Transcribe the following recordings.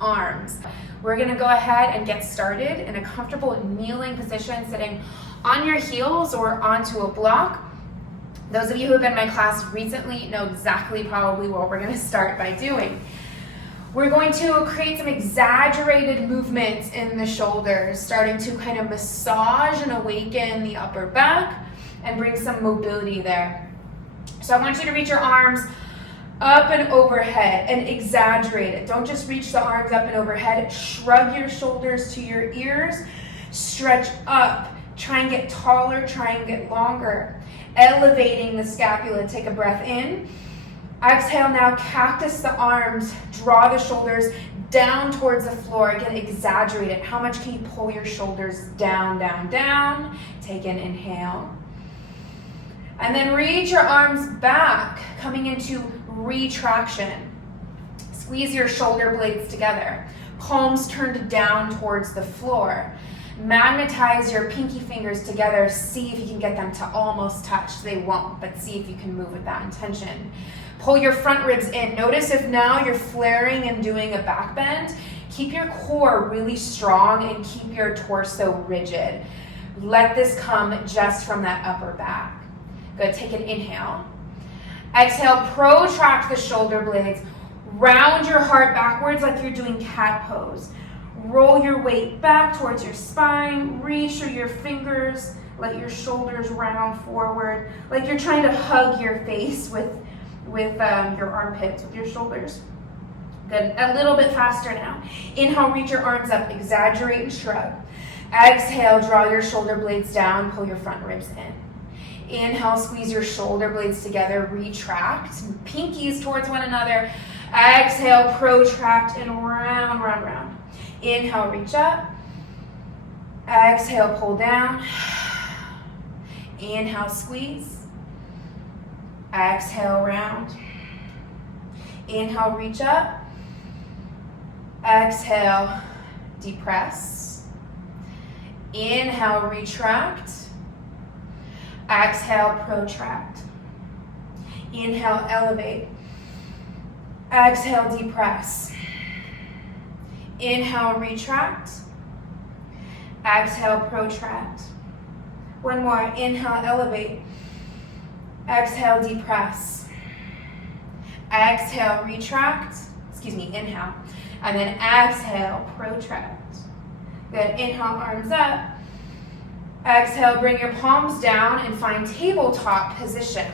arms. We're gonna go ahead and get started in a comfortable kneeling position, sitting on your heels or onto a block. Those of you who have been in my class recently know exactly probably what we're gonna start by doing. We're going to create some exaggerated movements in the shoulders, starting to kind of massage and awaken the upper back and bring some mobility there. So I want you to reach your arms up and overhead and exaggerate it. Don't just reach the arms up and overhead. Shrug your shoulders to your ears. Stretch up. Try and get taller. Try and get longer. Elevating the scapula. Take a breath in. Exhale now, cactus the arms, draw the shoulders down towards the floor. Again, exaggerate it. How much can you pull your shoulders down, down, down? Take an inhale. And then reach your arms back, coming into retraction. Squeeze your shoulder blades together. Palms turned down towards the floor. Magnetize your pinky fingers together. See if you can get them to almost touch. They won't, but see if you can move with that intention. Pull your front ribs in. Notice if now you're flaring and doing a back bend, keep your core really strong and keep your torso rigid. Let this come just from that upper back. Good, take an inhale. Exhale, protract the shoulder blades. Round your heart backwards like you're doing cat pose. Roll your weight back towards your spine. Reach through your fingers. Let your shoulders round forward like you're trying to hug your face with your armpits, with your shoulders. Good. A little bit faster now. Inhale, reach your arms up. Exaggerate and shrug. Exhale, draw your shoulder blades down. Pull your front ribs in. Inhale, squeeze your shoulder blades together. Retract. Pinkies towards one another. Exhale, protract and round, round, round. Inhale, reach up. Exhale, pull down. Inhale, squeeze. Exhale, round. Inhale, reach up. Exhale, depress. Inhale, retract. Exhale, protract. Inhale, elevate. Exhale, depress. Inhale, retract. Exhale, protract. One more. Inhale, elevate. Exhale, depress. Exhale, retract. Inhale. And then exhale, protract. Good. Inhale, arms up. Exhale, bring your palms down and find tabletop position.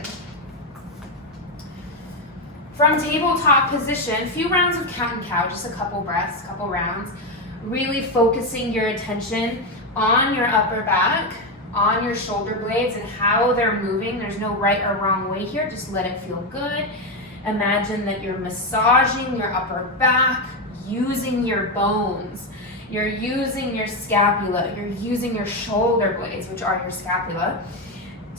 From tabletop position, a few rounds of cat and cow, just a couple breaths, couple rounds. Really focusing your attention on your upper back, on your shoulder blades and how they're moving. There's no right or wrong way here. Just let it feel good. Imagine that you're massaging your upper back, using your bones. You're using your scapula. You're using your shoulder blades, which are your scapula,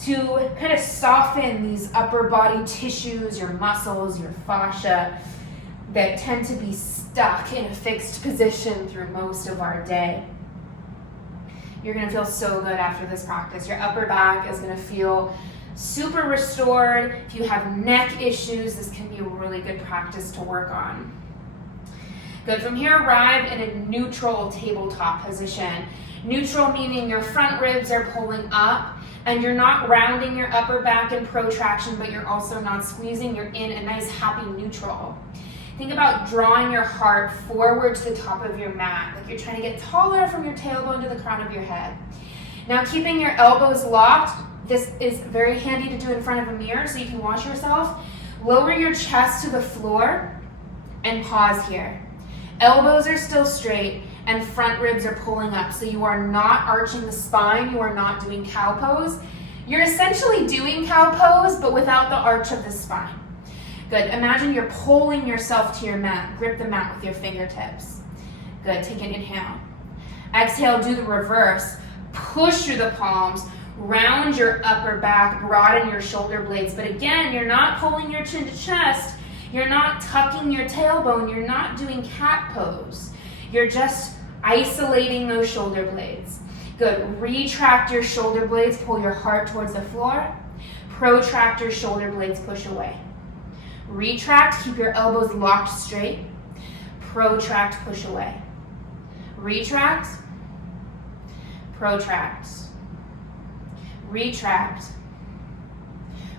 to kind of soften these upper body tissues, your muscles, your fascia that tend to be stuck in a fixed position through most of our day. You're gonna feel so good after this practice. Your upper back is gonna feel super restored. If you have neck issues, this can be a really good practice to work on. Good. From here, arrive in a neutral tabletop position. Neutral meaning your front ribs are pulling up and you're not rounding your upper back in protraction, but you're also not squeezing. You're in a nice happy neutral. Think about drawing your heart forward to the top of your mat, like you're trying to get taller from your tailbone to the crown of your head. Now, keeping your elbows locked, this is very handy to do in front of a mirror so you can watch yourself. Lower your chest to the floor and pause here. Elbows are still straight and front ribs are pulling up, so you are not arching the spine, you are not doing cow pose. You're essentially doing cow pose, but without the arch of the spine. Good. Imagine you're pulling yourself to your mat. Grip the mat with your fingertips. Good. Take an inhale. Exhale, do the reverse. Push through the palms. Round your upper back. Broaden your shoulder blades. But again, you're not pulling your chin to chest. You're not tucking your tailbone. You're not doing cat pose. You're just isolating those shoulder blades. Good. Retract your shoulder blades. Pull your heart towards the floor. Protract your shoulder blades. Push away. Retract, keep your elbows locked straight. protract, push away. Retract, protract, retract,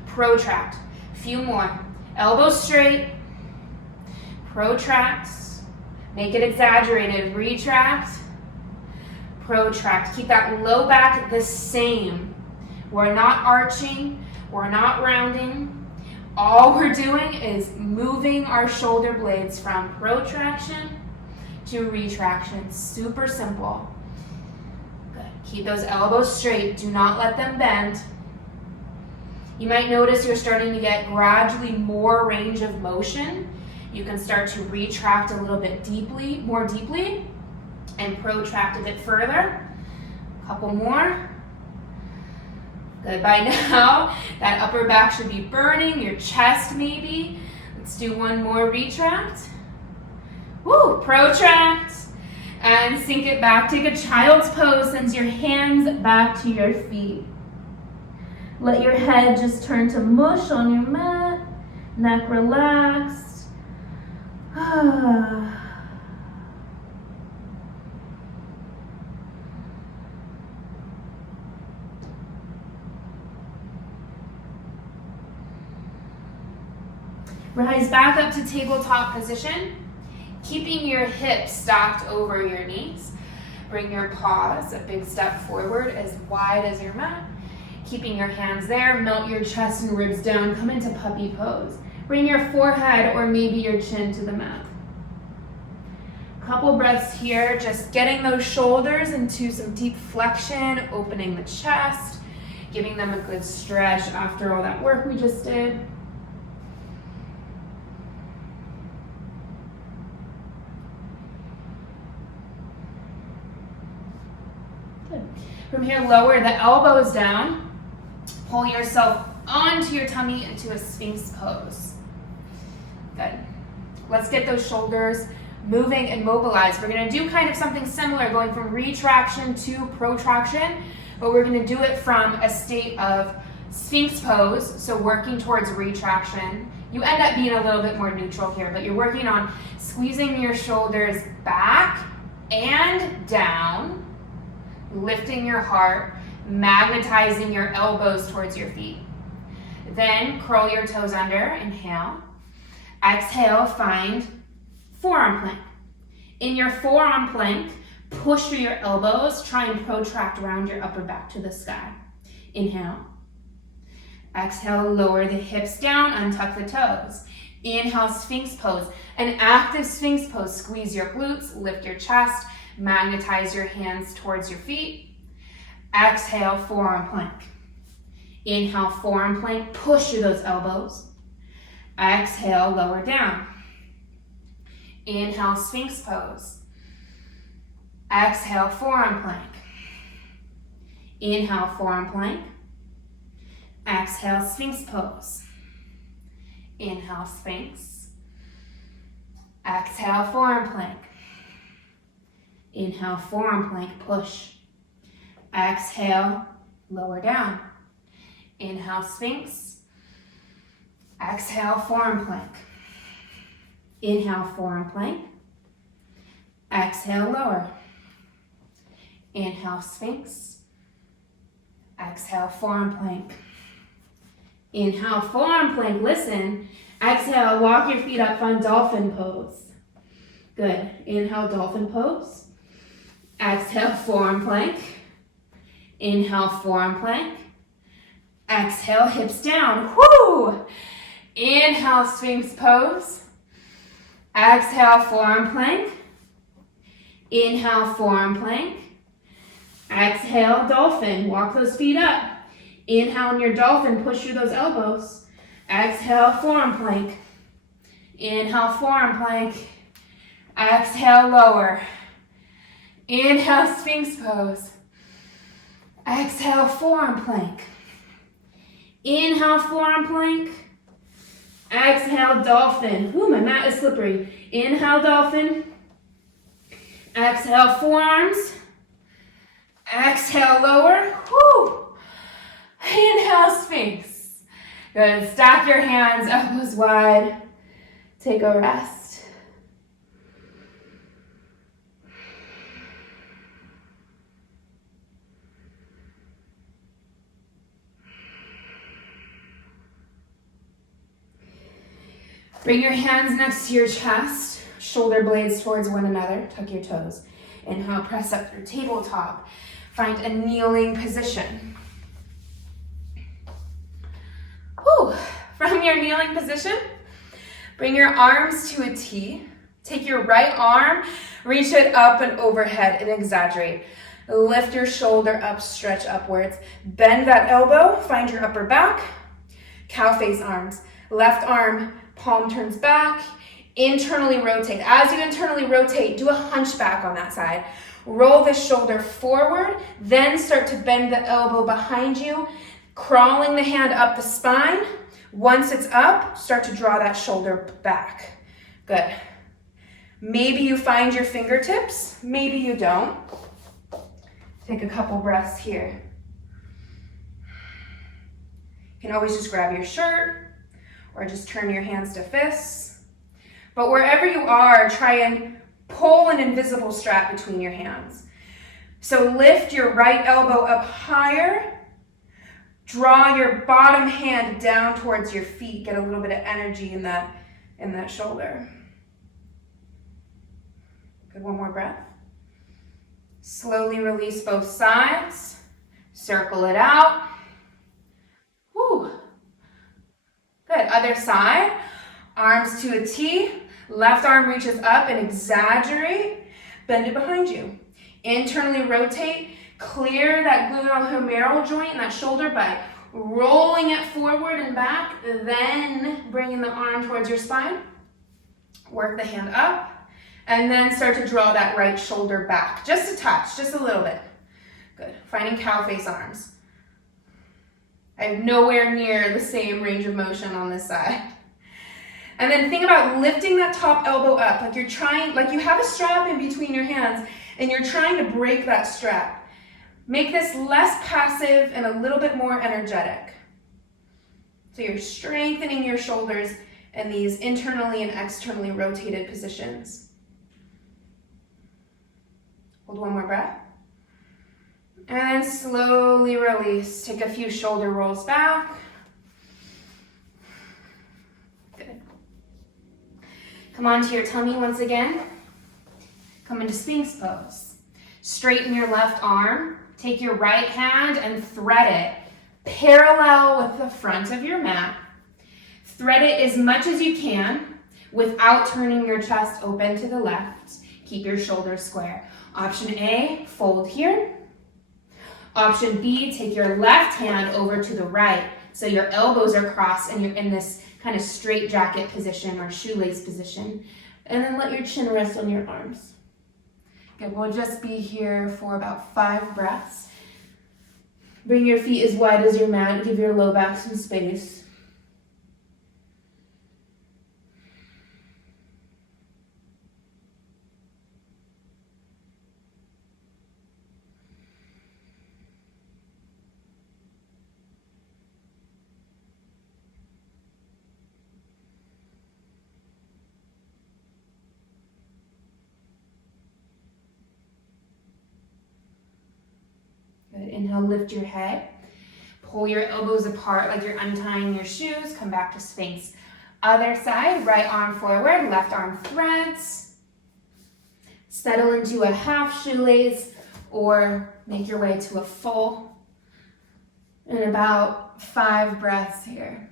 protract. Few more. Elbows straight, protract, make it exaggerated, retract, protract. Keep that low back the same. We're not arching, we're not rounding. All we're doing is moving our shoulder blades from protraction to retraction. Super simple. Good. Keep those elbows straight. Do not let them bend. You might notice you're starting to get gradually more range of motion. You can start to retract a little bit more deeply, and protract a bit further. A couple more. Good. By now, that upper back should be burning, your chest maybe. Let's do one more retract. Woo, protract. And sink it back. Take a child's pose, sends your hands back to your feet. Let your head just turn to mush on your mat. Neck relaxed. Rise back up to tabletop position, keeping your hips stacked over your knees. Bring your paws a big step forward, as wide as your mat. Keeping your hands there, melt your chest and ribs down, come into puppy pose. Bring your forehead or maybe your chin to the mat. Couple breaths here, just getting those shoulders into some deep flexion, opening the chest, giving them a good stretch after all that work we just did. Good. From here, lower the elbows down. Pull yourself onto your tummy into a Sphinx pose. Good. Let's get those shoulders moving and mobilized. We're going to do kind of something similar, going from retraction to protraction, but we're going to do it from a state of Sphinx pose, so working towards retraction. You end up being a little bit more neutral here, but you're working on squeezing your shoulders back and down, lifting your heart, magnetizing your elbows towards your feet. Then curl your toes under, inhale. Exhale, find forearm plank. In your forearm plank, push through your elbows, try and protract around your upper back to the sky. Inhale. Exhale, lower the hips down, untuck the toes. Inhale, Sphinx pose. An active Sphinx pose, squeeze your glutes, lift your chest, magnetize your hands towards your feet. Exhale, forearm plank. Inhale, forearm plank, push through those elbows. Exhale, lower down. Inhale, Sphinx pose. Exhale, forearm plank. Inhale, forearm plank. Exhale, Sphinx pose. Inhale, Sphinx. Exhale, forearm plank. Inhale, forearm plank, push. Exhale, lower down. Inhale, Sphinx. Exhale, forearm plank. Inhale, forearm plank. Exhale, lower. Inhale, Sphinx. Exhale, forearm plank. Inhale, forearm plank. Listen. Exhale, walk your feet up, find dolphin pose. Good. Inhale, dolphin pose. Exhale, forearm plank. Inhale, forearm plank. Exhale, hips down. Whoo! Inhale, Sphinx pose. Exhale, forearm plank. Inhale, forearm plank. Exhale, dolphin. Walk those feet up. Inhale in your dolphin, push through those elbows. Exhale, forearm plank. Inhale, forearm plank. Exhale, lower. Inhale, Sphinx pose. Exhale, forearm plank. Inhale, forearm plank. Exhale, dolphin. Ooh, my mat is slippery. Inhale, dolphin. Exhale, forearms. Exhale, lower. Woo. Inhale, Sphinx. Good. Stack your hands, elbows wide. Take a rest. Bring your hands next to your chest, shoulder blades towards one another, tuck your toes. Inhale, press up through tabletop. Find a kneeling position. Whew. From your kneeling position, bring your arms to a T. Take your right arm, reach it up and overhead and exaggerate. Lift your shoulder up, stretch upwards. Bend that elbow, find your upper back. Cow face arms. Left arm, palm turns back. Internally rotate. As you internally rotate, do a hunchback on that side. Roll the shoulder forward, then start to bend the elbow behind you, crawling the hand up the spine. Once it's up, start to draw that shoulder back. Good. Maybe you find your fingertips, maybe you don't. Take a couple breaths here. You can always just grab your shirt or just turn your hands to fists. But wherever you are, try and pull an invisible strap between your hands. So lift your right elbow up higher. Draw your bottom hand down towards your feet. Get a little bit of energy in that shoulder. Good, one more breath. Slowly release both sides. Circle it out. Whew. Good, other side. Arms to a T. Left arm reaches up and exaggerate. Bend it behind you. Internally rotate. Clear that glenohumeral joint and that shoulder by rolling it forward and back. Then bringing the arm towards your spine. Work the hand up. And then start to draw that right shoulder back. Just a touch, just a little bit. Good. Finding cow face arms. I have nowhere near the same range of motion on this side. And then think about lifting that top elbow up, like you have a strap in between your hands and you're trying to break that strap. Make this less passive and a little bit more energetic. So you're strengthening your shoulders in these internally and externally rotated positions. Hold one more breath. And then slowly release. Take a few shoulder rolls back. Good. Come onto your tummy once again. Come into Sphinx pose. Straighten your left arm. Take your right hand and thread it parallel with the front of your mat. Thread it as much as you can without turning your chest open to the left. Keep your shoulders square. Option A, fold here. Option B, take your left hand over to the right so your elbows are crossed and you're in this kind of straight jacket position or shoelace position. And then let your chin rest on your arms. Good, we'll just be here for about 5 breaths. Bring your feet as wide as your mat. Give your low back some space. Inhale, lift your head. Pull your elbows apart like you're untying your shoes. Come back to Sphinx. Other side, right arm forward, left arm threads. Settle into a half shoelace or make your way to a full. And about 5 breaths here.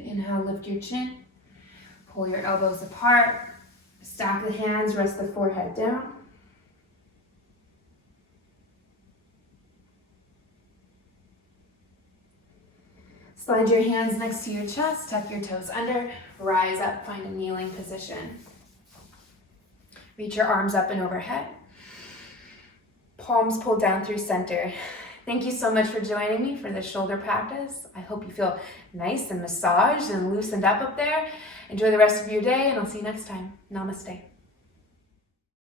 Inhale, lift your chin, pull your elbows apart, stack the hands, rest the forehead down. Slide your hands next to your chest, tuck your toes under, rise up, find a kneeling position. Reach your arms up and overhead. Palms pulled down through center. Thank you so much for joining me for this shoulder practice. I hope you feel nice and massaged and loosened up there. Enjoy the rest of your day, and I'll see you next time. Namaste.